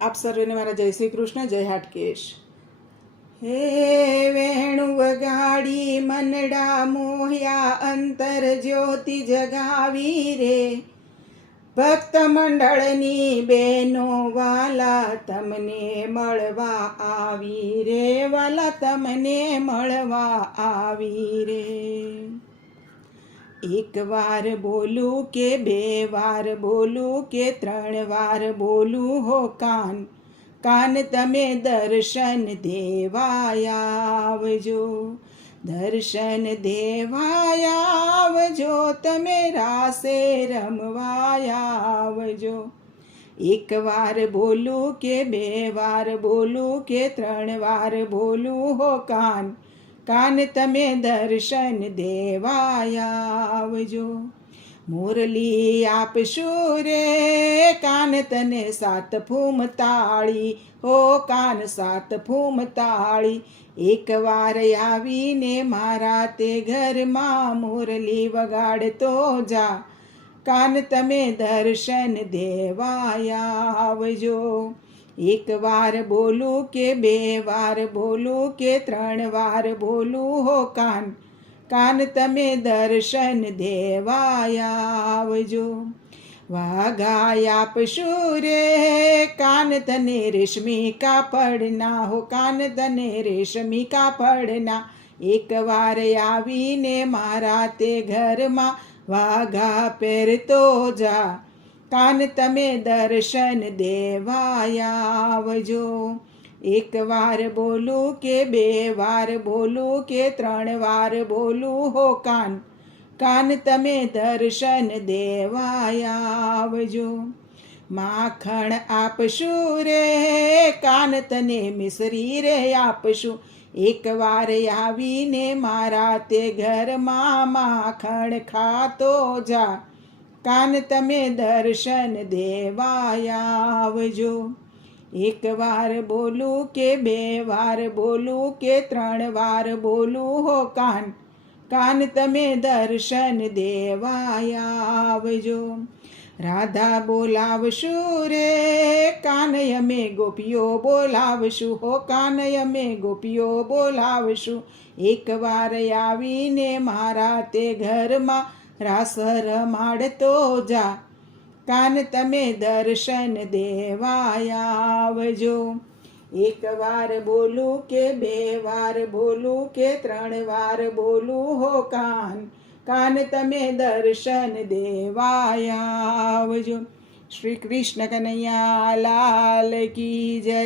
આપ સર્વેને મારા જય શ્રી કૃષ્ણ, જય હાટકેશ. હે વેણુ વગાડી મનડા મોહ્યા અંતર જ્યોતિ જગાવી રે, ભક્ત મંડળની બેનો વાલા તમને મળવા આવી રે, વાલા તમને મળવા આવી રે. એક વાર બોલું કે બે વાર બોલું કે ત્રણ વાર બોલું હો કાન, કાન તમે દર્શન દેવાયા આવજો, દર્શન દેવાયા આવજો, તમે રાસે રમવાયા આવજો. એક વાર બોલું કે બે વાર બોલું કે ત્રણ વાર બોલું હો કાન, કાન તમે દર્શન દેવાયા આવજો. મુરલી આપશું રે કાન તને સાત ફૂમ તાળી, હો કાન સાત ફૂમ તાળી. એક વાર આવીને મારા તે ઘરમાં મુરલી વગાડતો જા, કાન તમે દર્શન દેવાયા આવજો. એક વાર બોલું કે બે વાર બોલું કે ત્રણ વાર બોલું હો કાન, કાન તમે દર્શન દેવાયા આવજો. વાઘા આપશું રે કાન તને રેશમી કાપડના, હો કાન તને રેશમી કાપડના. એક વાર આવીને મારા તે ઘરમાં વાઘા પહેરતો જા, કાન તમે દર્શન દેવાયા આવજો. એક વાર બોલું કે બે વાર બોલું કે ત્રણ વાર બોલું હો કાન, કાન તમે દર્શન દેવાયા આવજો. માખણ આપશું રે કાન તને મિસરી રે આપશું, એક વાર આવીને મારા તે ઘરમાં માખણ ખાતો જા, કાન તમે દર્શન દેવાયા આવજો. એક વાર બોલું કે બે વાર બોલું કે ત્રણ વાર બોલું હો કાન, કાન તમે દર્શન દેવાયા આવજો. રાધા બોલાવશું રે કાન અમે ગોપીઓ બોલાવશું, હો કાન અમે ગોપીઓ બોલાવશું. એક વાર આવીને મારા તે ઘરમાં રાસ રમાડતો જા, કાન તમે દર્શન દેવાયા આવજો. એક વાર બોલું કે બે વાર બોલું કે ત્રણ વાર બોલું હો કાન, કાન તમે દર્શન દેવાયા આવજો. શ્રી કૃષ્ણ કનૈયા લાલ કી જય.